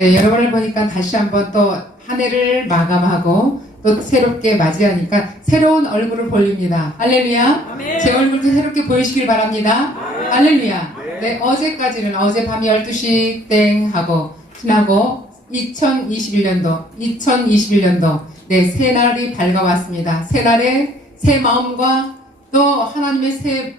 네, 여러분을 보니까 다시 한번 또 한 해를 마감하고 또 새롭게 맞이하니까 새로운 얼굴을 보입니다. 할렐루야. 아멘. 제 얼굴도 새롭게 보이시길 바랍니다. 아멘. 할렐루야. 네, 어제까지는 어젯밤 12시 땡 하고 지나고 2021년도 네, 새날이 밝아왔습니다. 새날에 새 마음과 또 하나님의 새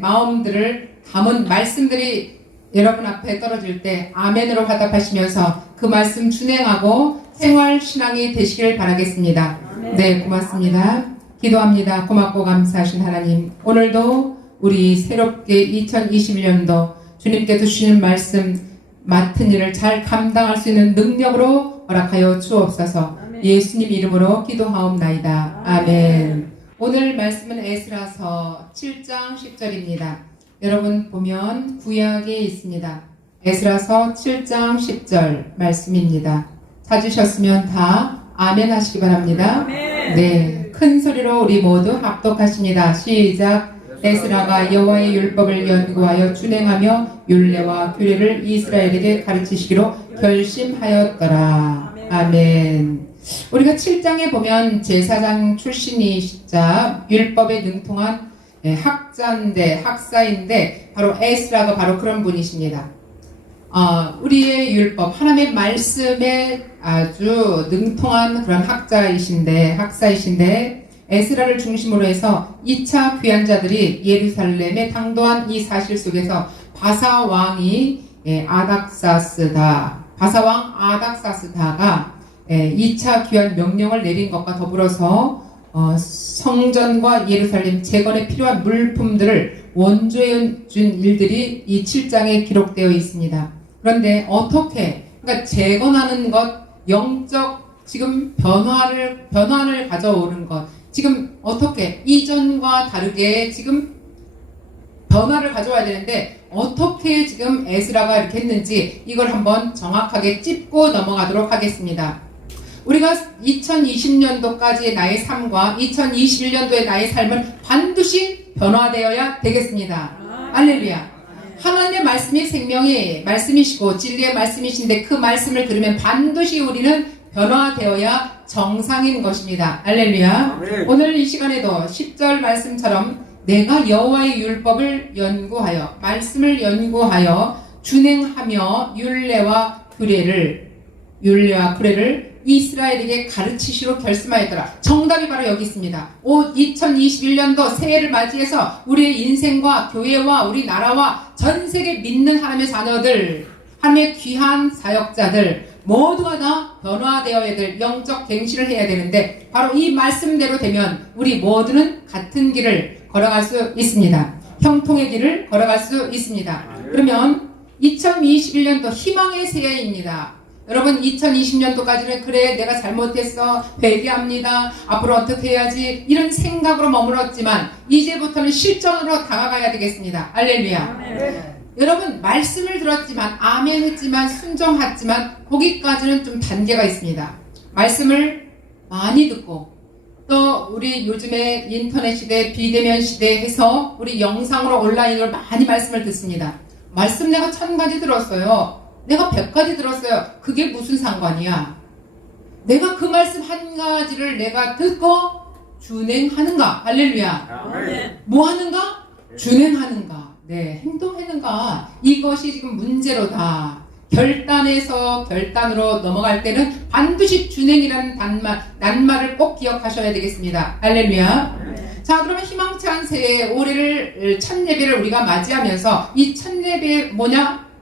마음들을 담은 말씀들이 여러분 앞에 떨어질 때 아멘으로 화답하시면서 그 말씀 준행하고 생활 신앙이 되시길 바라겠습니다. 네, 고맙습니다. 기도합니다. 고맙고 감사하신 하나님, 오늘도 우리 새롭게 2021년도 주님께서 주시는 말씀 맡은 일을 잘 감당할 수 있는 능력으로 허락하여 주옵소서. 예수님 이름으로 기도하옵나이다. 아멘. 오늘 말씀은 에스라서 7장 10절입니다. 여러분 보면 구약에 있습니다. 에스라서 7장 10절 말씀입니다. 찾으셨으면 다 아멘 하시기 바랍니다. 아멘. 네, 큰 소리로 우리 모두 합독하십니다. 시작. 에스라가 여호와의 율법을 연구하여 준행하며 율례와 규례를 이스라엘에게 가르치시기로 결심하였더라. 아멘. 우리가 7장에 보면 제사장 출신이시자 율법에 능통한 학사인데 바로 에스라가 바로 그런 분이십니다. 우리의 율법, 하나님의 말씀에 아주 능통한 그런 학사이신데 에스라를 중심으로 해서 2차 귀환자들이 예루살렘에 당도한 이 사실 속에서 바사왕이 바사왕 아닥사스다가 2차 귀환 명령을 내린 것과 더불어서 성전과 예루살렘 재건에 필요한 물품들을 원조해 준 일들이 이 7장에 기록되어 있습니다. 그런데 어떻게, 그러니까 재건하는 것, 영적 지금 변화를 가져오는 것, 지금 어떻게 이전과 다르게 지금 변화를 가져와야 되는데 어떻게 지금 에스라가 이렇게 했는지 이걸 한번 정확하게 짚고 넘어가도록 하겠습니다. 우리가 2020년도까지의 나의 삶과 2021년도의 나의 삶은 반드시 변화되어야 되겠습니다. 할렐루야. 하나님의 말씀이 생명의 말씀이시고 진리의 말씀이신데 그 말씀을 들으면 반드시 우리는 변화되어야 정상인 것입니다. 할렐루야. 오늘 이 시간에도 10절 말씀처럼 내가 여호와의 율법을 연구하여 말씀을 연구하여 준행하며 율례와 규례를 이스라엘에게 가르치시로 결심하였더라. 정답이 바로 여기 있습니다. 2021년도 새해를 맞이해서 우리의 인생과 교회와 우리나라와 전 세계 믿는 하나님의 자녀들, 하나님의 귀한 사역자들 모두가 다 변화되어야 될 영적 갱신을 해야 되는데 바로 이 말씀대로 되면 우리 모두는 같은 길을 걸어갈 수 있습니다. 형통의 길을 걸어갈 수 있습니다. 그러면 2021년도 희망의 새해입니다. 여러분 2020년도까지는 그래 내가 잘못했어 회개합니다 앞으로 어떻게 해야지 이런 생각으로 머물렀지만 이제부터는 실전으로 다가가야 되겠습니다. 할렐루야. 여러분 말씀을 들었지만 아멘 했지만 순종했지만 거기까지는 좀 단계가 있습니다. 말씀을 많이 듣고 또 우리 요즘에 인터넷 시대 비대면 시대 해서 우리 영상으로 온라인으로 많이 말씀을 듣습니다. 말씀 내가 1000가지 들었어요. 내가 100가지 들었어요. 그게 무슨 상관이야? 내가 그 말씀 한 가지를 내가 듣고 준행하는가? 할렐루야. 뭐 하는가? 준행하는가? 네, 행동하는가? 이것이 지금 문제로다. 결단에서 결단으로 넘어갈 때는 반드시 준행이라는 낱말을 꼭 기억하셔야 되겠습니다. 할렐루야. 자, 그러면 희망찬 새해 올해를 첫 예배를 우리가 맞이하면서 이 첫 예배 뭐냐?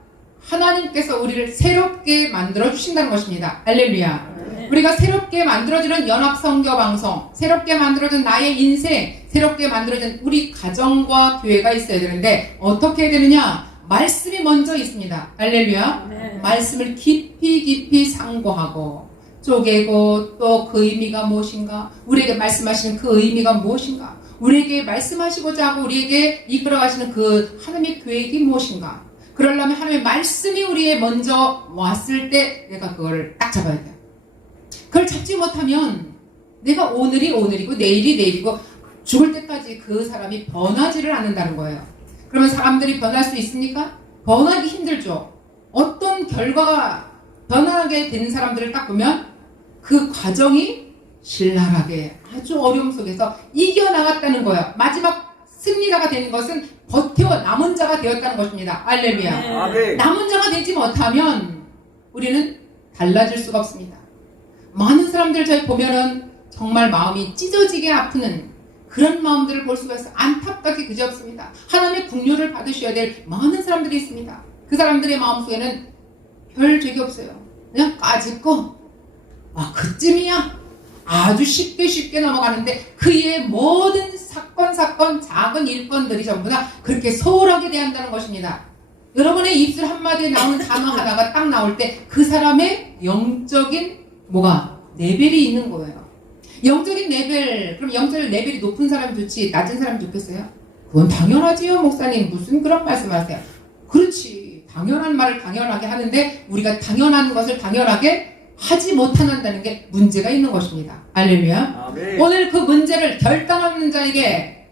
하나님께서 우리를 새롭게 만들어 주신다는 것입니다. 할렐루야. 우리가 새롭게 만들어지는 연합성교방송, 새롭게 만들어진 나의 인생, 새롭게 만들어진 우리 가정과 교회가 있어야 되는데 어떻게 해야 되느냐? 말씀이 먼저 있습니다. 할렐루야. 말씀을 깊이 상고하고 쪼개고 또 그 의미가 무엇인가? 우리에게 말씀하시는 그 의미가 무엇인가? 우리에게 말씀하시고자 하고 우리에게 이끌어가시는 그 하나님의 계획이 무엇인가? 그러려면 하나님의 말씀이 우리에 먼저 왔을 때 내가 그걸 딱 잡아야 돼요. 그걸 잡지 못하면 내가 오늘이 오늘이고 내일이 내일이고 죽을 때까지 그 사람이 변하지를 않는다는 거예요. 그러면 사람들이 변할 수 있습니까? 변하기 힘들죠. 어떤 결과가 변화하게 된 사람들을 딱 보면 그 과정이 신랄하게 아주 어려움 속에서 이겨나갔다는 거예요. 마지막 승리자가 된 것은 버텨 남은 자가 되었다는 것입니다. 할렐루야. 아멘. 남은 자가 되지 못하면 우리는 달라질 수가 없습니다. 많은 사람들 저희 보면은 정말 마음이 찢어지게 아프는 그런 마음들을 볼 수가 있어요. 안타깝게 그지없습니다. 하나님의 긍휼을 받으셔야 될 많은 사람들이 있습니다. 그 사람들의 마음속에는 별 죄기 없어요. 그냥 까짓거 그쯤이야. 아주 쉽게 넘어가는데 그의 모든 사건 작은 일건들이 전부 다 그렇게 소홀하게 대한다는 것입니다. 여러분의 입술 한마디에 나오는 단어 하나가 딱 나올 때 그 사람의 영적인 레벨이 있는 거예요. 영적인 레벨, 그럼 영적인 레벨이 높은 사람이 좋지 낮은 사람이 좋겠어요? 그건 당연하지요. 목사님 무슨 그런 말씀하세요? 그렇지, 당연한 말을 당연하게 하는데 우리가 당연한 것을 당연하게 하지 못한다는 게 문제가 있는 것입니다. 할렐루야. 아멘. 오늘 그 문제를 결단하는 자에게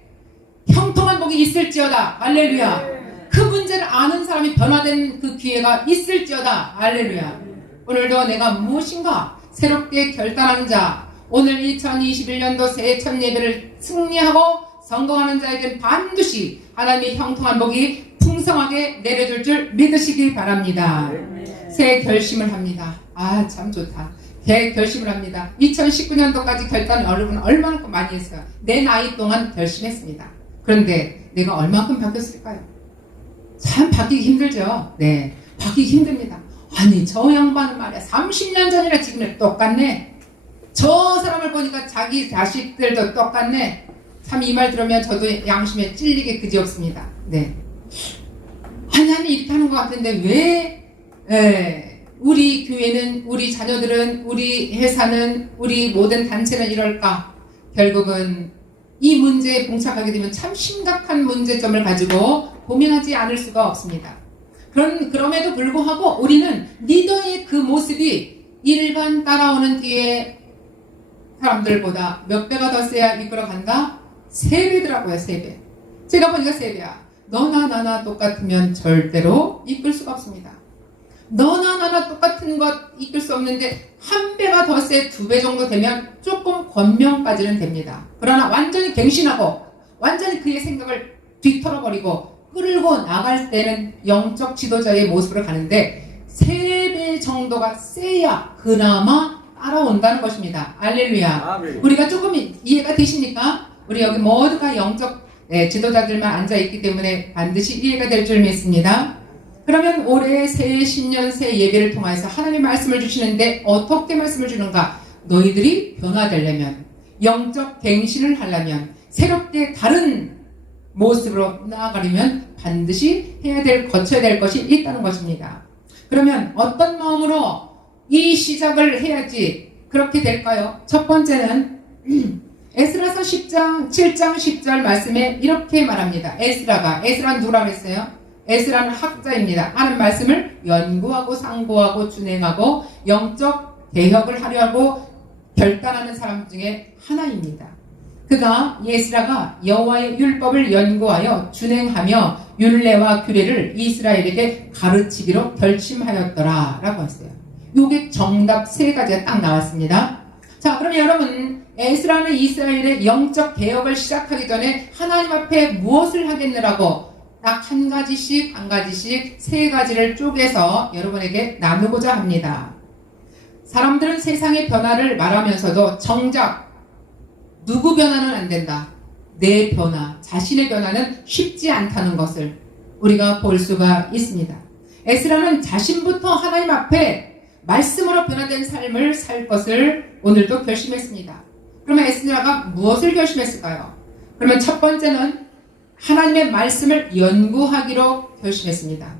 형통한 복이 있을지어다. 할렐루야. 그 문제를 아는 사람이 변화된 그 기회가 있을지어다. 할렐루야. 오늘도 내가 무엇인가 새롭게 결단하는 자, 오늘 2021년도 새해 첫 예배를 승리하고 성공하는 자에겐 반드시 하나님의 형통한 복이 풍성하게 내려줄 줄 믿으시기 바랍니다. 새해 결심을 합니다. 참 좋다. 결심을 합니다. 2019년도까지 결단을 여러분 얼마만큼 많이 했어요. 내 나이 동안 결심했습니다. 그런데 내가 얼마만큼 바뀌었을까요? 참 바뀌기 힘들죠. 네, 바뀌기 힘듭니다. 아니 저 양반은 말이야 30년 전이라 지금 똑같네. 저 사람을 보니까 자기 자식들도 똑같네. 참 이 말 들으면 저도 양심에 찔리게 그지없습니다. 네. 하나님 이렇게 하는 것 같은데 왜 우리 교회는, 우리 자녀들은, 우리 회사는, 우리 모든 단체는 이럴까? 결국은 이 문제에 봉착하게 되면 참 심각한 문제점을 가지고 고민하지 않을 수가 없습니다. 그럼에도 불구하고 우리는 리더의 그 모습이 일반 따라오는 뒤에 사람들보다 몇 배가 더 세야 이끌어간다? 3배더라고요, 3배. 제가 보니까 3배야. 너나 나나 똑같으면 절대로 이끌 수가 없습니다. 너나 나나 똑같은 것 이끌 수 없는데 1배가 더 세 2배 정도 되면 조금 권명까지는 됩니다. 그러나 완전히 갱신하고 완전히 그의 생각을 뒤털어버리고 끌고 나갈 때는 영적 지도자의 모습으로 가는데 3배 정도가 세야 그나마 따라온다는 것입니다. 할렐루야. 아멘. 우리가 조금 이해가 되십니까? 우리 여기 모두가 영적 지도자들만 앉아있기 때문에 반드시 이해가 될 줄 믿습니다. 그러면 올해 새해 신년 새 예배를 통해서 하나님의 말씀을 주시는데 어떻게 말씀을 주는가? 너희들이 변화되려면, 영적 갱신을 하려면, 새롭게 다른 모습으로 나아가려면 반드시 거쳐야 될 것이 있다는 것입니다. 그러면 어떤 마음으로 이 시작을 해야지 그렇게 될까요? 첫 번째는 에스라서 7장 10절 말씀에 이렇게 말합니다. 에스라는 누구라고 했어요? 에스라는 학자입니다. 하는 말씀을 연구하고 상고하고 준행하고 영적 개혁을 하려 하고 결단하는 사람 중에 하나입니다. 에스라가 여호와의 율법을 연구하여 준행하며 율례와 규례를 이스라엘에게 가르치기로 결심하였더라 라고 했어요. 요게 정답 3가지가 딱 나왔습니다. 자, 그럼 여러분, 에스라는 이스라엘의 영적 개혁을 시작하기 전에 하나님 앞에 무엇을 하겠느라고 딱 한 가지씩 3가지를 쪼개서 여러분에게 나누고자 합니다. 사람들은 세상의 변화를 말하면서도 정작 누구 변화는 안 된다. 내 변화, 자신의 변화는 쉽지 않다는 것을 우리가 볼 수가 있습니다. 에스라는 자신부터 하나님 앞에 말씀으로 변화된 삶을 살 것을 오늘도 결심했습니다. 그러면 에스라가 무엇을 결심했을까요? 그러면 첫 번째는 하나님의 말씀을 연구하기로 결심했습니다.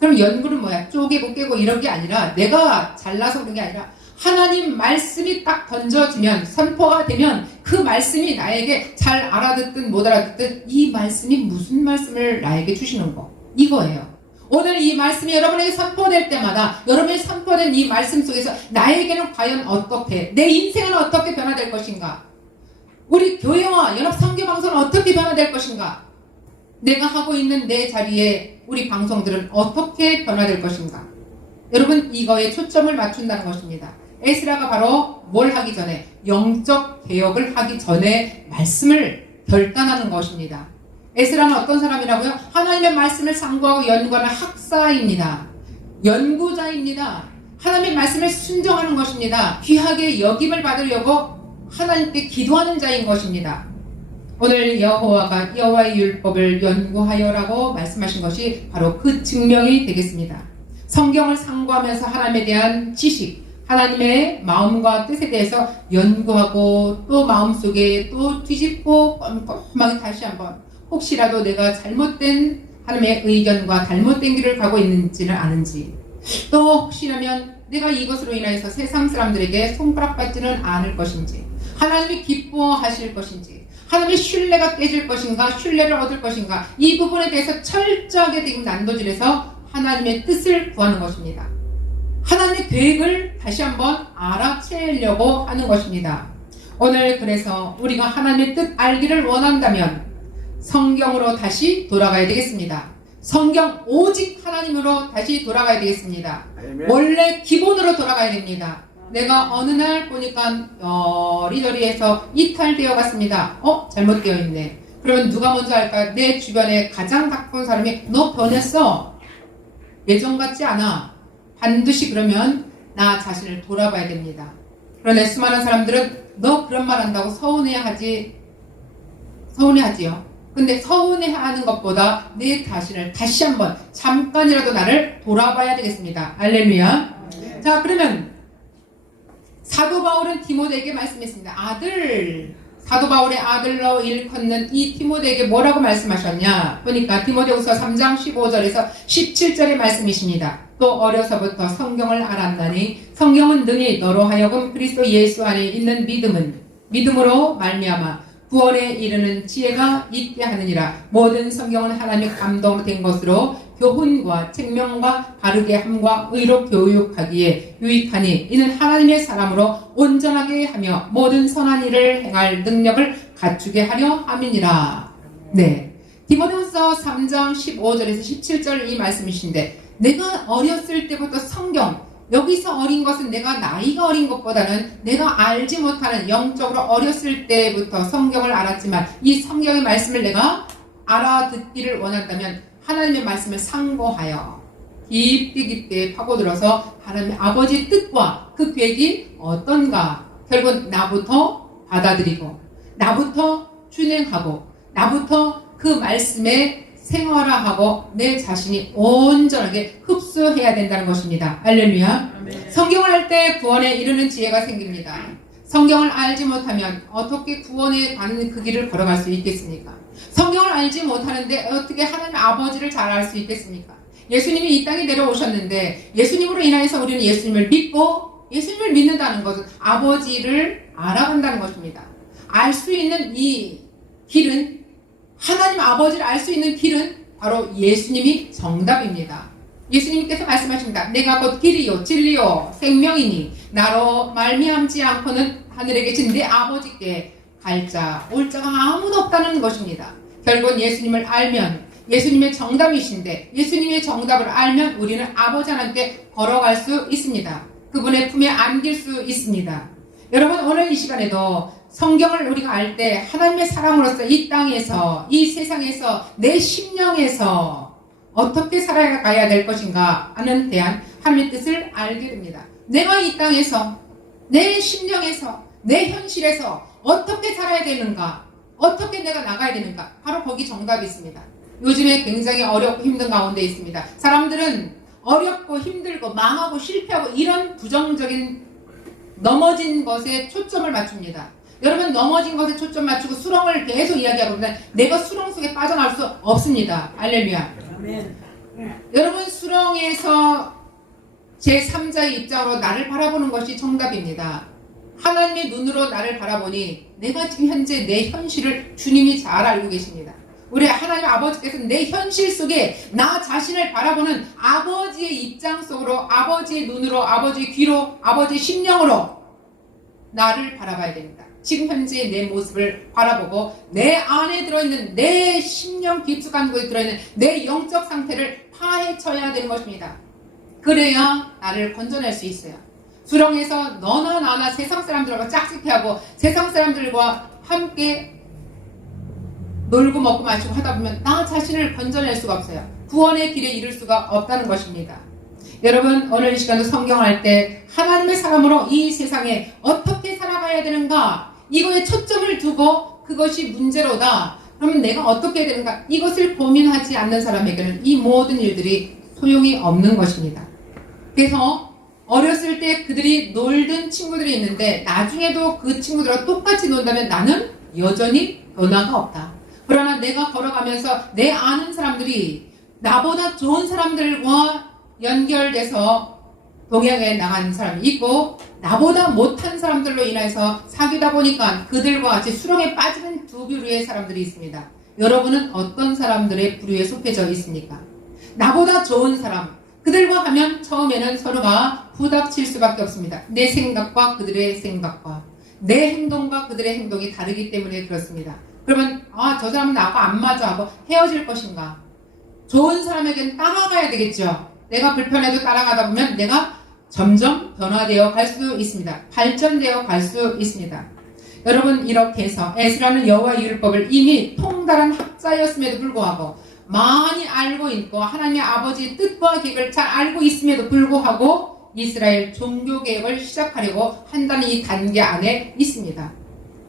그럼 연구는 뭐야? 쪼개고 깨고 이런 게 아니라 내가 잘나서 그런 게 아니라 하나님 말씀이 딱 던져지면 선포가 되면 그 말씀이 나에게 잘 알아듣든 못 알아듣든 이 말씀이 무슨 말씀을 나에게 주시는 거 이거예요. 오늘 이 말씀이 여러분에게 선포될 때마다 여러분이 선포된 이 말씀 속에서 나에게는 과연 어떻게 내 인생은 어떻게 변화될 것인가? 우리 교회와 연합 선교방송은 어떻게 변화될 것인가? 내가 하고 있는 내 자리에 우리 방송들은 어떻게 변화될 것인가? 여러분 이거에 초점을 맞춘다는 것입니다. 에스라가 바로 뭘 하기 전에 영적 개혁을 하기 전에 말씀을 결단하는 것입니다. 에스라는 어떤 사람이라고요? 하나님의 말씀을 상고하고 연구하는 학사입니다. 연구자입니다. 하나님의 말씀을 순종하는 것입니다. 귀하게 여김을 받으려고 하나님께 기도하는 자인 것입니다. 오늘 여호와가 여호와의 율법을 연구하여라고 말씀하신 것이 바로 그 증명이 되겠습니다. 성경을 상고하면서 하나님에 대한 지식, 하나님의 마음과 뜻에 대해서 연구하고 또 마음속에 또 뒤집고 꼼꼼하게 다시 한번 혹시라도 내가 잘못된 하나님의 의견과 잘못된 길을 가고 있는지를 아는지, 또 혹시라면 내가 이것으로 인해서 세상 사람들에게 손가락받지는 않을 것인지, 하나님이 기뻐하실 것인지, 하나님의 신뢰가 깨질 것인가, 신뢰를 얻을 것인가, 이 부분에 대해서 철저하게 지금 난도질해서 하나님의 뜻을 구하는 것입니다. 하나님의 계획을 다시 한번 알아채려고 하는 것입니다. 오늘 그래서 우리가 하나님의 뜻 알기를 원한다면 성경으로 다시 돌아가야 되겠습니다. 성경 오직 하나님으로 다시 돌아가야 되겠습니다. 원래 기본으로 돌아가야 됩니다. 내가 어느 날 보니까 이리저리해서 이탈되어 갔습니다. 잘못되어 있네. 그러면 누가 먼저 할까요? 내 주변에 가장 가까운 사람이 너 변했어. 예전 같지 않아. 반드시 그러면 나 자신을 돌아봐야 됩니다. 그런데 수많은 사람들은 너 그런 말 한다고 서운해하지요. 근데 서운해하는 것보다 내 자신을 다시 한번 잠깐이라도 나를 돌아봐야 되겠습니다. 할렐루야. 자, 그러면 사도 바울은 디모데에게 말씀했습니다. 사도 바울의 아들로 일컫는 이 디모데에게 뭐라고 말씀하셨냐? 보니까 디모데후서 3장 15절에서 17절의 말씀이십니다. 또 어려서부터 성경을 알았나니 성경은 능히 너로 하여금 그리스도 예수 안에 있는 믿음으로 말미암아 구원에 이르는 지혜가 있게 하느니라. 모든 성경은 하나님의 감동으로 된 것으로 교훈과 책명과 바르게 함과 의로 교육하기에 유익하니 이는 하나님의 사람으로 온전하게 하며 모든 선한 일을 행할 능력을 갖추게 하려 함이니라. 네, 디모데후서 3장 15절에서 17절 이 말씀이신데, 내가 어렸을 때부터 성경, 여기서 어린 것은 내가 나이가 어린 것보다는 내가 알지 못하는 영적으로 어렸을 때부터 성경을 알았지만 이 성경의 말씀을 내가 알아듣기를 원한다면 하나님의 말씀을 상고하여 깊게 파고들어서 하나님의 아버지의 뜻과 그 계획이 어떤가 결국 나부터 받아들이고 나부터 준행하고 나부터 그 말씀에 생활화하고 내 자신이 온전하게 흡수해야 된다는 것입니다. 할렐루야. 성경을 할 때 구원에 이르는 지혜가 생깁니다. 성경을 알지 못하면 어떻게 구원에 가는 그 길을 걸어갈 수 있겠습니까? 성경을 알지 못하는데 어떻게 하나님 아버지를 잘 알 수 있겠습니까? 예수님이 이 땅에 내려오셨는데 예수님으로 인하여서 우리는 예수님을 믿고 예수님을 믿는다는 것은 아버지를 알아간다는 것입니다. 알 수 있는 이 길은, 하나님 아버지를 알 수 있는 길은 바로 예수님이 정답입니다. 예수님께서 말씀하십니다. 내가 곧 길이요 진리요 생명이니 나로 말미암지 않고는 하늘에 계신 내 아버지께 갈 자 올 자가 아무도 없다는 것입니다. 결국은 예수님을 알면, 예수님의 정답이신데 예수님의 정답을 알면 우리는 아버지 하나님께 걸어갈 수 있습니다. 그분의 품에 안길 수 있습니다. 여러분, 오늘 이 시간에도 성경을 우리가 알 때 하나님의 사람으로서 이 땅에서, 이 세상에서, 내 심령에서 어떻게 살아가야 될 것인가 하는 대한 하나님의 뜻을 알게 됩니다. 내가 이 땅에서, 내 심령에서, 내 현실에서 어떻게 살아야 되는가, 어떻게 내가 나가야 되는가, 바로 거기 정답이 있습니다. 요즘에 굉장히 어렵고 힘든 가운데 있습니다. 사람들은 어렵고 힘들고 망하고 실패하고 이런 부정적인 넘어진 것에 초점을 맞춥니다. 여러분, 넘어진 것에 초점 맞추고 수렁을 계속 이야기하고 있는데 내가 수렁 속에 빠져나올 수 없습니다. 할렐루야. 아멘. 여러분, 수렁에서 제3자의 입장으로 나를 바라보는 것이 정답입니다. 하나님의 눈으로 나를 바라보니 내가 지금 현재 내 현실을 주님이 잘 알고 계십니다. 우리 하나님 아버지께서는 내 현실 속에 나 자신을 바라보는 아버지의 입장 속으로, 아버지의 눈으로, 아버지의 귀로, 아버지의 심령으로 나를 바라봐야 됩니다. 지금 현재 내 모습을 바라보고 내 안에 들어있는, 내 심령 깊숙한 곳에 들어있는 내 영적 상태를 파헤쳐야 되는 것입니다. 그래야 나를 건져낼 수 있어요. 수렁에서 너나 나나 세상 사람들과 짝짓기하고 세상 사람들과 함께 놀고 먹고 마시고 하다 보면 나 자신을 건져낼 수가 없어요. 구원의 길에 이를 수가 없다는 것입니다. 여러분, 오늘 이 시간도 성경을 할 때 하나님의 사람으로 이 세상에 어떻게 살아가야 되는가, 이거에 초점을 두고 그것이 문제로다. 그러면 내가 어떻게 해야 되는가, 이것을 고민하지 않는 사람에게는 이 모든 일들이 소용이 없는 것입니다. 그래서 어렸을 때 그들이 놀던 친구들이 있는데 나중에도 그 친구들과 똑같이 논다면 나는 여전히 변화가 없다. 그러나 내가 걸어가면서 내 아는 사람들이 나보다 좋은 사람들과 연결돼서 동행해 나가는 사람이 있고, 나보다 못한 사람들로 인해서 사귀다 보니까 그들과 같이 수렁에 빠지는 두 부류의 사람들이 있습니다. 여러분은 어떤 사람들의 부류에 속해져 있습니까? 나보다 좋은 사람, 그들과 하면 처음에는 서로가 부닥칠 수밖에 없습니다. 내 생각과 그들의 생각과 내 행동과 그들의 행동이 다르기 때문에 그렇습니다. 그러면 저 사람은 나하고 안 맞아 하고 헤어질 것인가? 좋은 사람에게는 따라가야 되겠죠. 내가 불편해도 따라가다 보면 내가 점점 변화되어 갈 수 있습니다. 발전되어 갈 수 있습니다. 여러분, 이렇게 해서 에스라는 여호와의 율법을 이미 통달한 학자였음에도 불구하고, 많이 알고 있고 하나님의 아버지의 뜻과 계획을 잘 알고 있음에도 불구하고 이스라엘 종교개혁을 시작하려고 한다는 이 단계 안에 있습니다.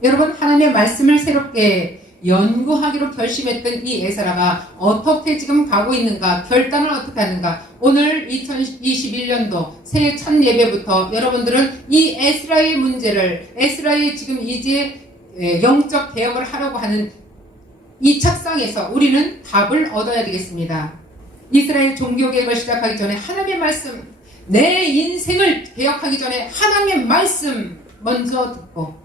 여러분, 하나님의 말씀을 새롭게 연구하기로 결심했던 이 에스라가 어떻게 지금 가고 있는가, 결단을 어떻게 하는가. 오늘 2021년도 새해 첫 예배부터 여러분들은 이 에스라의 문제를, 에스라의 지금 이제 영적 개혁을 하려고 하는 이 책상에서 우리는 답을 얻어야 되겠습니다. 이스라엘 종교개혁을 시작하기 전에 하나님의 말씀, 내 인생을 개혁하기 전에 하나님의 말씀 먼저 듣고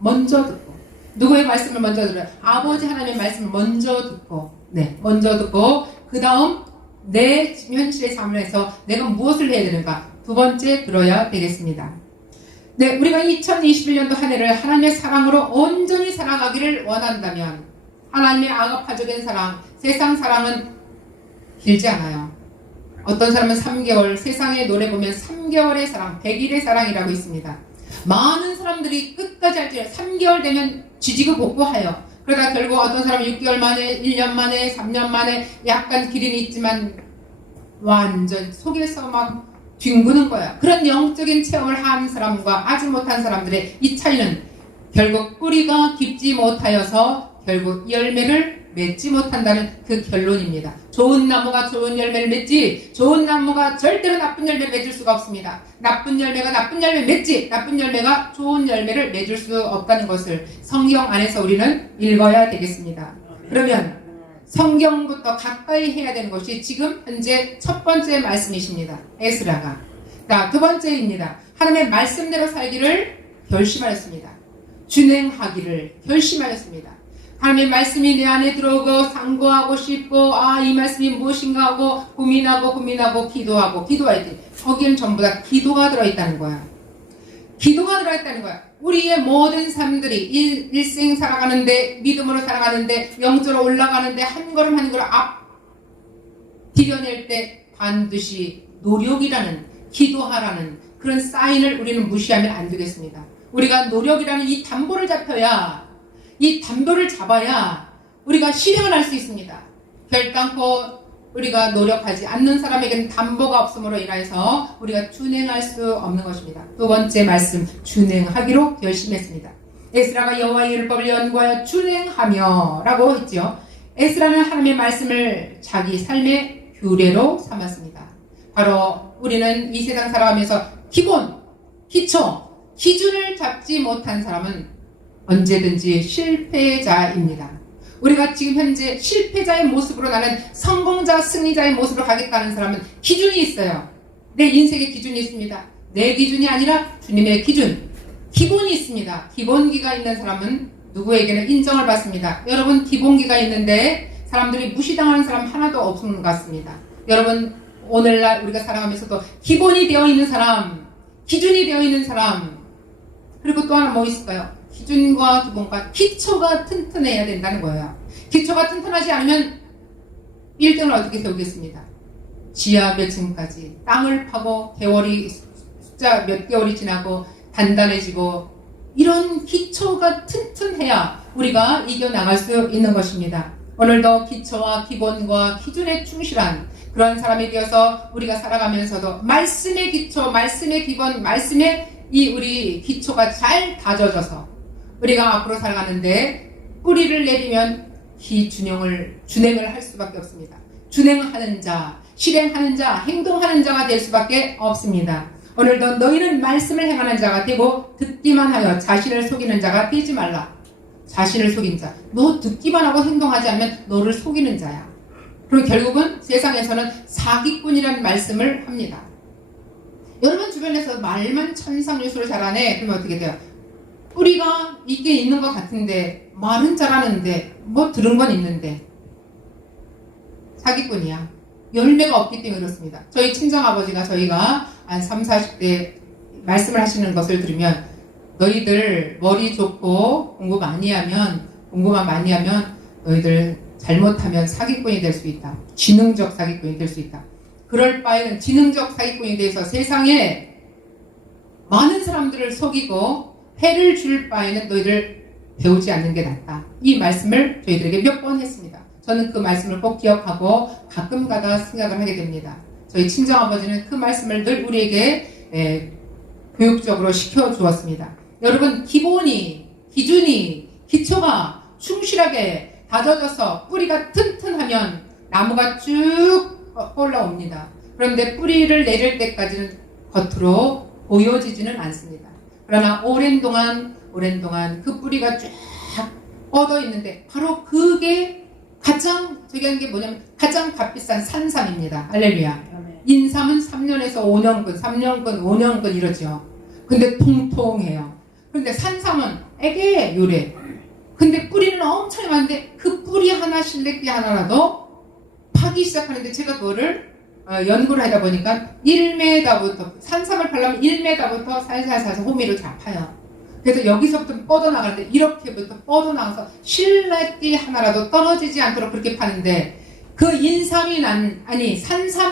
누구의 말씀을 먼저 들어요? 아버지 하나님의 말씀을 먼저 듣고, 먼저 듣고 그 다음 내 현실의 삶에서 내가 무엇을 해야 되는가, 두 번째 들어야 되겠습니다. 우리가 2021년도 한 해를 하나님의 사랑으로 온전히 살아가기를 원한다면, 하나님의 아가파적인 사랑, 세상 사랑은 길지 않아요. 어떤 사람은 3개월, 세상의 노래 보면 3개월의 사랑, 100일의 사랑이라고 있습니다. 많은 사람들이 끝까지 할 때 3개월 되면 지지고 볶고하여, 그러다 결국 어떤 사람은 6개월 만에, 1년 만에, 3년 만에 약간 기름이 있지만 완전 속에서 막 뒹구는 거야. 그런 영적인 체험을 한 사람과 하지 못한 사람들의 이 차이는 결국 뿌리가 깊지 못하여서 결국 열매를 맺지 못한다는 그 결론입니다. 좋은 나무가 좋은 열매를 맺지, 좋은 나무가 절대로 나쁜 열매를 맺을 수가 없습니다. 나쁜 열매가 나쁜 열매를 맺지, 나쁜 열매가 좋은 열매를 맺을 수 없다는 것을 성경 안에서 우리는 읽어야 되겠습니다. 그러면 성경부터 가까이 해야 되는 것이 지금 현재 첫 번째 말씀이십니다. 에스라가. 두 번째입니다. 하나님의 말씀대로 살기를 결심하였습니다. 준행하기를 결심하였습니다. 하나님의 말씀이 내 안에 들어오고 상고하고 싶고 이 말씀이 무엇인가 하고 고민하고 기도할 때 거기는 전부 다 기도가 들어있다는 거야. 기도가 들어있다는 거야. 우리의 모든 삶들이 일생 살아가는데, 믿음으로 살아가는데, 영적으로 올라가는데 한 걸음 한 걸음 앞 디뎌낼 때 반드시 노력이라는, 기도하라는 그런 사인을 우리는 무시하면 안 되겠습니다. 우리가 노력이라는 이 담보를 잡아야 우리가 실행을 할 수 있습니다. 결단코 우리가 노력하지 않는 사람에게는 담보가 없음으로 인해서 우리가 준행할 수 없는 것입니다. 두 번째 말씀, 준행하기로 결심했습니다. 에스라가 여호와의 율법을 연구하여 준행하며 라고 했죠. 에스라는 하나님의 말씀을 자기 삶의 규례로 삼았습니다. 바로 우리는 이 세상 살아가면서 기초, 기준을 잡지 못한 사람은 언제든지 실패자입니다. 우리가 지금 현재 실패자의 모습으로, 나는 성공자, 승리자의 모습으로 가겠다는 사람은 기준이 있어요. 내 인생의 기준이 있습니다. 내 기준이 아니라 주님의 기준, 기본이 있습니다. 기본기가 있는 사람은 누구에게는 인정을 받습니다. 여러분, 기본기가 있는데 사람들이 무시당하는 사람 하나도 없는 것 같습니다. 여러분, 오늘날 우리가 살아가면서도 기본이 되어 있는 사람, 기준이 되어 있는 사람, 그리고 또 하나 뭐 있을까요? 기준과 기본과 기초가 튼튼해야 된다는 거예요. 기초가 튼튼하지 않으면 1등을 어떻게 세우겠습니다. 지하 몇 층까지 땅을 파고 숫자 몇 개월이 지나고 단단해지고 이런 기초가 튼튼해야 우리가 이겨나갈 수 있는 것입니다. 오늘도 기초와 기본과 기준에 충실한 그런 사람이 되어서 우리가 살아가면서도 말씀의 기초, 말씀의 기본, 말씀의 이 우리 기초가 잘 다져져서 우리가 앞으로 살아가는데 뿌리를 내리면 준행을 할 수밖에 없습니다. 준행하는 자, 실행하는 자, 행동하는 자가 될 수밖에 없습니다. 오늘도 너희는 말씀을 행하는 자가 되고 듣기만 하여 자신을 속이는 자가 되지 말라. 자신을 속인 자. 너 듣기만 하고 행동하지 않으면 너를 속이는 자야. 그리고 결국은 세상에서는 사기꾼이라는 말씀을 합니다. 여러분 주변에서 말만 천상유수를 잘하네. 그러면 어떻게 돼요? 뿌리가 있게 있는 것 같은데 말은 잘하는데 뭐 들은 건 있는데 사기꾼이야. 열매가 없기 때문에 그렇습니다. 저희 친정아버지가 저희가 한 30, 40대 말씀을 하시는 것을 들으면 너희들 머리 좋고 공부만 많이 하면 너희들 잘못하면 사기꾼이 될 수 있다. 지능적 사기꾼이 될 수 있다. 그럴 바에는 지능적 사기꾼이 돼서 세상에 많은 사람들을 속이고 해를 줄 바에는 너희들 배우지 않는 게 낫다. 이 말씀을 저희들에게 몇 번 했습니다. 저는 그 말씀을 꼭 기억하고 가끔가다 생각을 하게 됩니다. 저희 친정아버지는 그 말씀을 늘 우리에게 교육적으로 시켜주었습니다. 여러분 기준이 기초가 충실하게 다져져서 뿌리가 튼튼하면 나무가 쭉 올라옵니다. 그런데 뿌리를 내릴 때까지는 겉으로 보여지지는 않습니다. 그러나 오랜 동안 그 뿌리가 쫙 뻗어 있는데 바로 그게 가장 값비싼 산삼입니다. 할렐루야. 인삼은 3년에서 5년근, 3년근, 5년근 이러죠. 근데 통통해요. 근데 산삼은 애게 요래. 근데 뿌리는 엄청 많은데 그 뿌리 하나 실내끼 하나라도 파기 시작하는데 제가 그거를 연구를 하다 보니까 1m부터 산삼을 팔려면 1m부터 살살살 호미로 잡아요. 그래서 여기서부터 뻗어나가는데 이렇게부터 뻗어나가서 실내띠 하나라도 떨어지지 않도록 그렇게 파는데 그 산삼이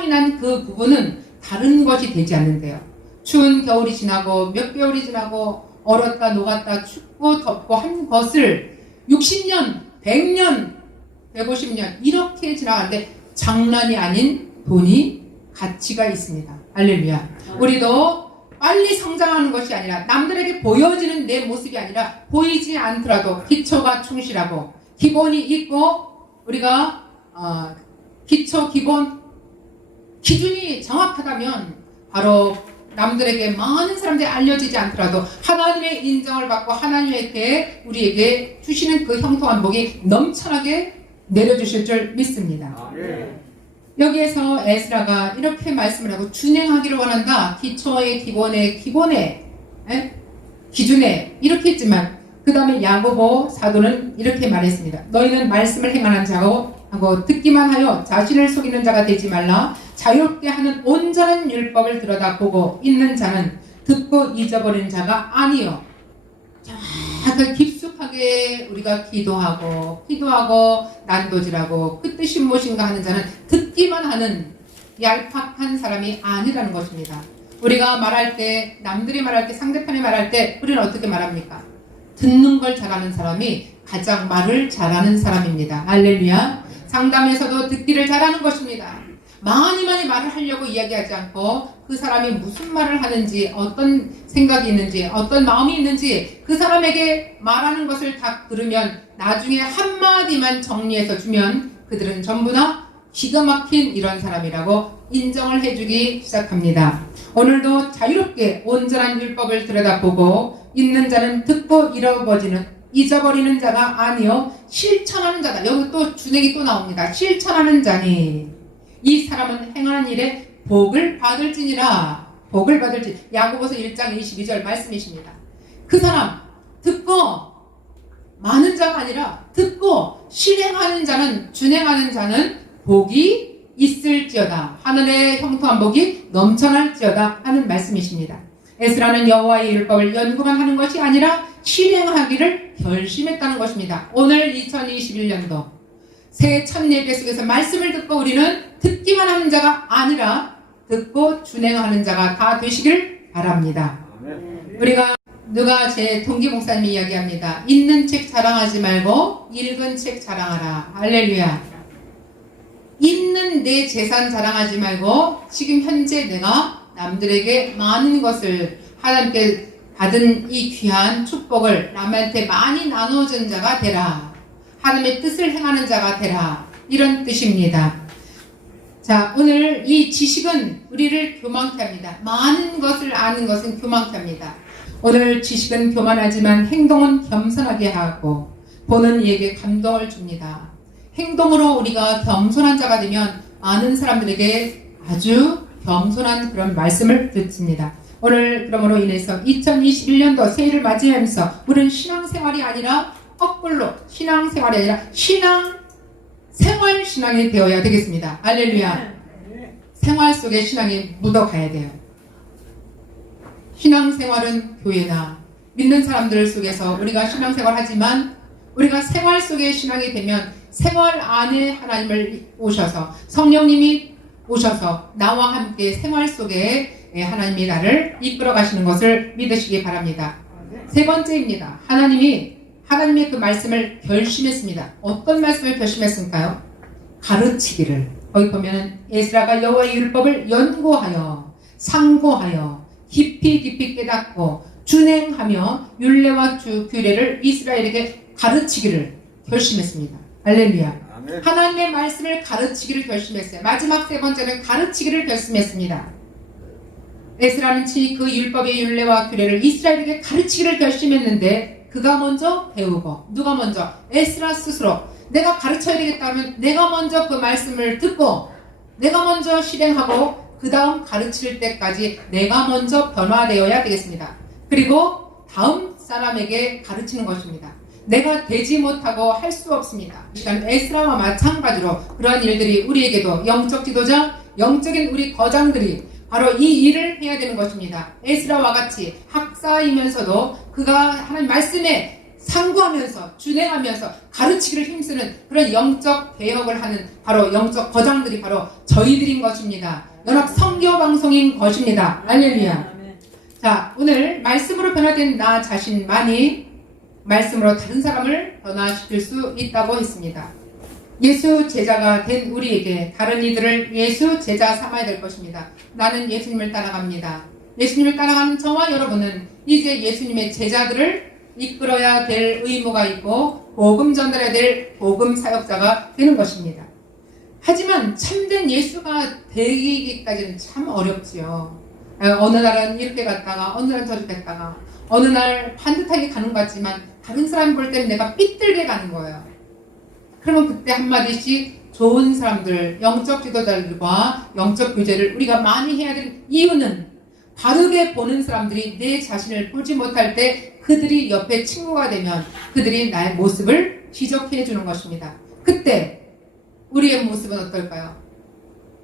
난 그 부분은 다른 것이 되지 않는데요. 추운 겨울이 지나고 몇 개월이 지나고 얼었다 녹았다 춥고 덥고 한 것을 60년, 100년, 150년 이렇게 지나가는데 장난이 아닌 돈이 가치가 있습니다. 할렐루야. 우리도 빨리 성장하는 것이 아니라 남들에게 보여지는 내 모습이 아니라 보이지 않더라도 기초가 충실하고 기본이 있고 우리가 기초 기본 기준이 정확하다면 바로 남들에게 많은 사람들이 알려지지 않더라도 하나님의 인정을 받고 하나님께 우리에게 주시는 그 형통한 복이 넘쳐나게 내려주실 줄 믿습니다. 여기에서 에스라가 이렇게 말씀을 하고 준행하기를 원한다. 기초의 기본의 기준에 이렇게 했지만 그 다음에 야고보 사도는 이렇게 말했습니다. 너희는 말씀을 행하는 자고 하고 듣기만 하여 자신을 속이는 자가 되지 말라. 자유롭게 하는 온전한 율법을 들여다보고 있는 자는 듣고 잊어버린 자가 아니요. 정말 깊숙하게 우리가 기도하고 난도질하고 그 뜻이 무엇인가 하는 자는 듣기만 하는 얄팍한 사람이 아니라는 것입니다. 우리가 말할 때 남들이 말할 때 상대편이 말할 때 우리는 어떻게 말합니까? 듣는 걸 잘하는 사람이 가장 말을 잘하는 사람입니다. 할렐루야. 상담에서도 듣기를 잘하는 것입니다. 많이 말을 하려고 이야기하지 않고 그 사람이 무슨 말을 하는지 어떤 생각이 있는지 어떤 마음이 있는지 그 사람에게 말하는 것을 다 들으면 나중에 한마디만 정리해서 주면 그들은 전부 다 기가 막힌 이런 사람이라고 인정을 해주기 시작합니다. 오늘도 자유롭게 온전한 율법을 들여다보고 있는 자는 듣고 잊어버리는 자가 아니요 실천하는 자다. 여기 또 준행이 또 나옵니다. 실천하는 자니 이 사람은 행하는 일에 복을 받을지니라. 야고보서 1장 22절 말씀이십니다. 그 사람 듣고 많은 자가 아니라 듣고 실행하는 자는 준행하는 자는 복이 있을지어다. 하늘의 형통한 복이 넘쳐날지어다 하는 말씀이십니다. 에스라는 여호와의 율법을 연구만 하는 것이 아니라 실행하기를 결심했다는 것입니다. 오늘 2021년도 새해 첫 예배 속에서 말씀을 듣고 우리는 듣기만 하는 자가 아니라 듣고 준행하는 자가 다 되시길 바랍니다. 우리가 누가 제 동기 목사님이 이야기합니다. 읽는 책 자랑하지 말고 읽은 책 자랑하라. 할렐루야. 읽는 내 재산 자랑하지 말고 지금 현재 내가 남들에게 많은 것을 하나님께 받은 이 귀한 축복을 남한테 많이 나눠준 자가 되라. 하나님의 뜻을 행하는 자가 되라. 이런 뜻입니다. 자, 오늘 이 지식은 우리를 교만케 합니다. 많은 것을 아는 것은 교만케 합니다. 오늘 지식은 교만하지만 행동은 겸손하게 하고 보는 이에게 감동을 줍니다. 행동으로 우리가 겸손한 자가 되면 많은 사람들에게 아주 겸손한 그런 말씀을 듣습니다. 오늘 그러므로 인해서 2021년도 새해를 맞이하면서 우리는 신앙생활이 아니라 거꾸로 신앙생활이 아니라 생활신앙이 되어야 되겠습니다. 할렐루야. 생활 속에 신앙이 묻어가야 돼요. 신앙생활은 교회나 믿는 사람들 속에서 우리가 신앙생활 하지만 우리가 생활 속에 신앙이 되면 생활 안에 하나님을 오셔서 성령님이 오셔서 나와 함께 생활 속에 하나님이 나를 이끌어 가시는 것을 믿으시기 바랍니다. 세 번째입니다. 하나님의 그 말씀을 결심했습니다. 어떤 말씀을 결심했을까요? 가르치기를. 거기 보면 에스라가 여호와의 율법을 연구하여 상고하여 깊이 깨닫고 준행하며 율례와 규례를 이스라엘에게 가르치기를 결심했습니다. 할렐루야. 아멘. 하나님의 말씀을 가르치기를 결심했어요. 마지막 세 번째는 가르치기를 결심했습니다. 에스라는 친히 그 율법의 율례와 규례를 이스라엘에게 가르치기를 결심했는데 그가 먼저 배우고 누가 먼저? 에스라 스스로 내가 가르쳐야 되겠다 하면 내가 먼저 그 말씀을 듣고 내가 먼저 실행하고 그 다음 가르칠 때까지 내가 먼저 변화되어야 되겠습니다. 그리고 다음 사람에게 가르치는 것입니다. 내가 되지 못하고 할 수 없습니다. 이 시간 에스라와 마찬가지로 그러한 일들이 우리에게도 영적 지도자, 영적인 우리 거장들이 바로 이 일을 해야 되는 것입니다. 에스라와 같이 학사이면서도 그가 하나님 말씀에 상고하면서 준행하면서 가르치기를 힘쓰는 그런 영적 개혁을 하는 바로 영적 거장들이 바로 저희들인 것입니다. 연합 선교 방송인 것입니다. 할렐루야. 자, 오늘 말씀으로 변화된 나 자신만이 말씀으로 다른 사람을 변화시킬 수 있다고 했습니다. 예수 제자가 된 우리에게 다른 이들을 예수 제자 삼아야 될 것입니다. 나는 예수님을 따라갑니다. 예수님을 따라가는 저와 여러분은 이제 예수님의 제자들을 이끌어야 될 의무가 있고 복음 전달해야 될 복음 사역자가 되는 것입니다. 하지만 참된 예수가 되기까지는 참 어렵지요. 어느 날은 이렇게 갔다가 어느 날은 저렇게 갔다가 어느 날 반듯하게 가는 것 같지만 다른 사람 볼 때는 내가 삐뚤게 가는 거예요. 그러면 그때 한마디씩 좋은 사람들, 영적 지도자들과 영적 교제를 우리가 많이 해야 되는 이유는 바르게 보는 사람들이 내 자신을 보지 못할 때 그들이 옆에 친구가 되면 그들이 나의 모습을 지적해 주는 것입니다. 그때 우리의 모습은 어떨까요?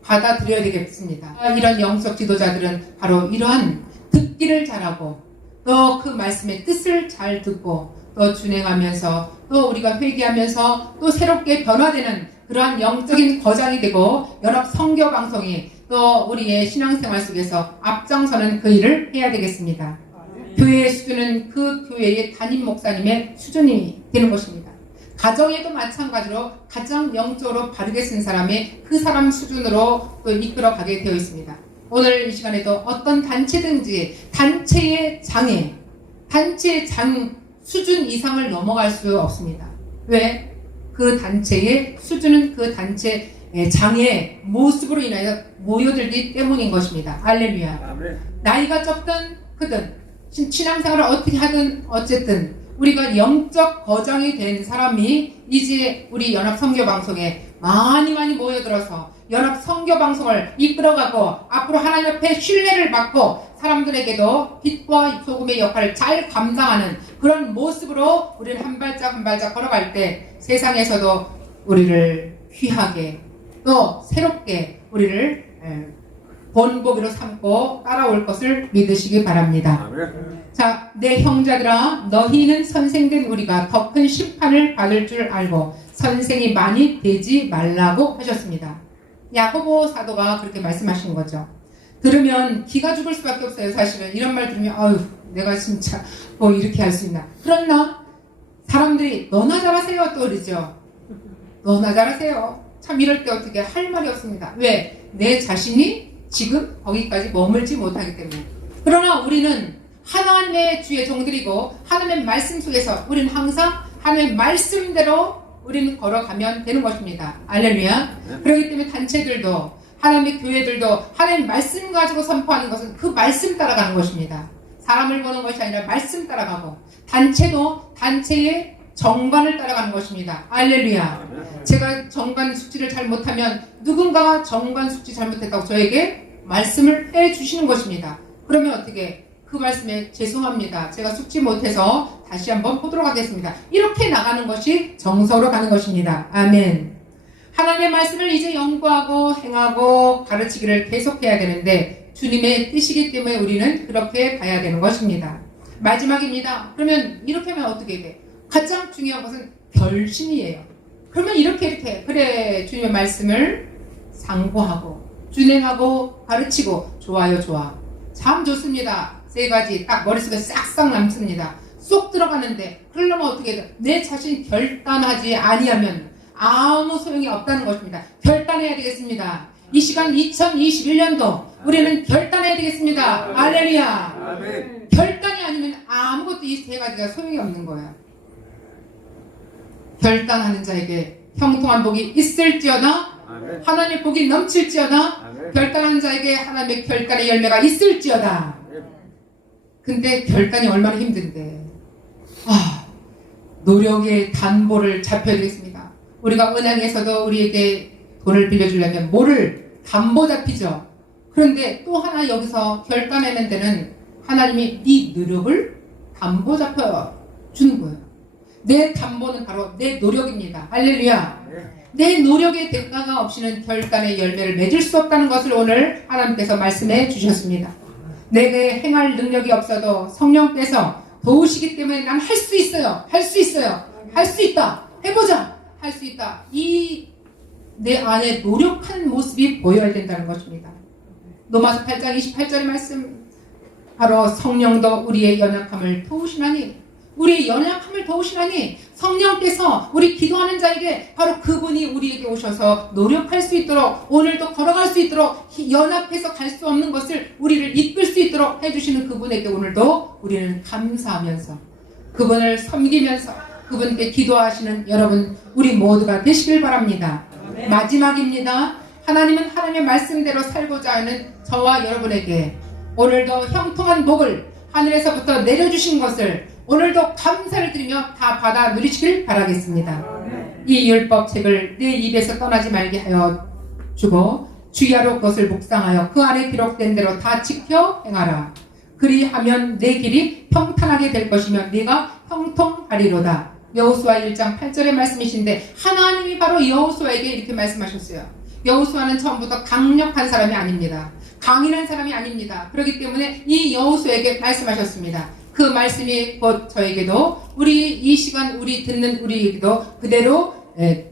받아들여야 되겠습니다. 이런 영적 지도자들은 바로 이러한 듣기를 잘하고 또 그 말씀의 뜻을 잘 듣고 또 준행하면서 또 우리가 회개하면서 또 새롭게 변화되는 그러한 영적인 거장이 되고 연합 선교 방송이 또 우리의 신앙생활 속에서 앞장서는 그 일을 해야 되겠습니다. 교회의 수준은 그 교회의 담임 목사님의 수준이 되는 것입니다. 가정에도 마찬가지로 가장 영적으로 바르게 쓴 사람이 그 사람 수준으로 또 이끌어가게 되어 있습니다. 오늘 이 시간에도 어떤 단체든지 단체의 장 수준 이상을 넘어갈 수 없습니다. 왜? 그 단체의 수준은 그 단체 장의 모습으로 인하여 모여들기 때문인 것입니다. 할렐루야. 나이가 적든 크든 신앙생활을 어떻게 하든 어쨌든 우리가 영적 거장이 된 사람이 이제 우리 연합 선교 방송에 많이 모여들어서 연합 선교 방송을 이끌어가고 앞으로 하나님 앞에 신뢰를 받고 사람들에게도 빛과 소금의 역할을 잘 감당하는 그런 모습으로 우리는 한 발짝 걸어갈 때 세상에서도 우리를 귀하게 또 새롭게 우리를 본보기로 삼고 따라올 것을 믿으시기 바랍니다. 자, 내 형제들아, 너희는 선생된 우리가 더 큰 심판을 받을 줄 알고 선생이 많이 되지 말라고 하셨습니다. 야고보 사도가 그렇게 말씀하신 거죠. 들으면 기가 죽을 수밖에 없어요. 사실은 이런 말 들으면 아유, 내가 진짜 뭐 이렇게 할 수 있나. 그러나 사람들이 너나 잘하세요 또 그러죠. 너나 잘하세요. 참 이럴 때 어떻게 할 말이 없습니다. 왜? 내 자신이 지금 거기까지 머물지 못하기 때문에. 그러나 우리는 하나님의 주의 종들이고 하나님의 말씀 속에서 우리는 항상 하나님의 말씀대로 우리는 걸어가면 되는 것입니다. 알렐루야. 그렇기 때문에 단체들도 하나님의 교회들도 하나님의 말씀 가지고 선포하는 것은 그 말씀 따라가는 것입니다. 사람을 보는 것이 아니라 말씀 따라가고, 단체도 단체의 정관을 따라가는 것입니다. 알렐루야. 제가 정관 숙지를 잘못하면 누군가가 정관 숙지 잘못했다고 저에게 말씀을 해주시는 것입니다. 그러면 어떻게? 그 말씀에 죄송합니다. 제가 숙지 못해서 다시 한번 보도록 하겠습니다. 이렇게 나가는 것이 정서로 가는 것입니다. 아멘. 하나님의 말씀을 이제 연구하고 행하고 가르치기를 계속해야 되는데 주님의 뜻이기 때문에 우리는 그렇게 가야 되는 것입니다. 마지막입니다. 그러면 이렇게 하면 어떻게 돼? 가장 중요한 것은 결심이에요. 그러면 이렇게 그래 주님의 말씀을 상고하고 준행하고 가르치고 좋아요 좋아. 참 좋습니다. 3가지 딱 머릿속에 싹싹 남습니다. 쏙 들어가는데 그러려면 어떻게 해야 돼? 내 자신 결단하지 아니하면 아무 소용이 없다는 것입니다. 결단해야 되겠습니다. 이 시간 2021년도 우리는 결단해야 되겠습니다. 할렐루야. 결단이 아니면 아무것도 이 3가지가 소용이 없는 거야. 결단하는 자에게 형통한 복이 있을지어다. 하나님의 복이 넘칠지어다. 결단하는 자에게 하나님의 결단의 열매가 있을지어다. 근데 결단이 얼마나 힘든데. 노력의 담보를 잡혀야 되겠습니다. 우리가 은행에서도 우리에게 돈을 빌려주려면 뭐를 담보 잡히죠. 그런데 또 하나 여기서 결단하는 데는 하나님이 네 노력을 담보 잡혀 주는 거예요. 내 담보는 바로 내 노력입니다. 할렐루야. 내 노력의 대가가 없이는 결단의 열매를 맺을 수 없다는 것을 오늘 하나님께서 말씀해 주셨습니다. 내게 행할 능력이 없어도 성령께서 도우시기 때문에 난 할 수 있어요. 할 수 있어요. 할 수 있다. 해보자. 할 수 있다. 이 내 안에 노력하는 모습이 보여야 된다는 것입니다. 로마서 8장 28절의 말씀, 바로 성령도 우리의 연약함을 도우시나니, 우리의 연약함을 도우시나니 성령께서 우리 기도하는 자에게 바로 그분이 우리에게 오셔서 노력할 수 있도록, 오늘도 걸어갈 수 있도록, 연합해서 갈 수 없는 것을 우리를 이끌 수 있도록 해주시는 그분에게 오늘도 우리는 감사하면서 그분을 섬기면서 그분께 기도하시는 여러분 우리 모두가 되시길 바랍니다. 마지막입니다. 하나님은 하나님의 말씀대로 살고자 하는 저와 여러분에게 오늘도 형통한 복을 하늘에서부터 내려주신 것을 오늘도 감사를 드리며 다 받아 누리시길 바라겠습니다. 이 율법책을 내 입에서 떠나지 말게 하여 주고 주야로 그것을 묵상하여 그 안에 기록된 대로 다 지켜 행하라. 그리하면 내 길이 평탄하게 될 것이며 네가 형통하리로다. 여호수아 1장 8절의 말씀이신데 하나님이 바로 여호수아에게 이렇게 말씀하셨어요. 여호수아는 처음부터 강력한 사람이 아닙니다. 강인한 사람이 아닙니다. 그렇기 때문에 이 여호수아에게 말씀하셨습니다. 그 말씀이 곧 저에게도 우리 이 시간 우리 듣는 우리에게도 그대로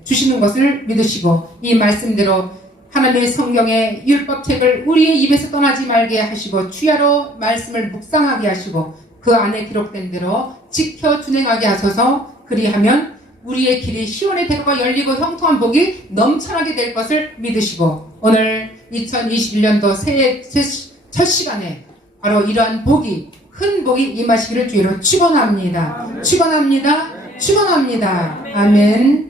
주시는 것을 믿으시고 이 말씀대로 하나님의 성경의 율법책을 우리의 입에서 떠나지 말게 하시고 주야로 말씀을 묵상하게 하시고 그 안에 기록된 대로 지켜 준행하게 하소서. 그리하면 우리의 길이 시온의 대로가 열리고 형통한 복이 넘쳐나게 될 것을 믿으시고 오늘 2021년도 새해 첫 시간에 바로 이러한 복이 큰 복이 임하시기를 주의로 축원합니다. 축원합니다. 축원합니다. 아멘.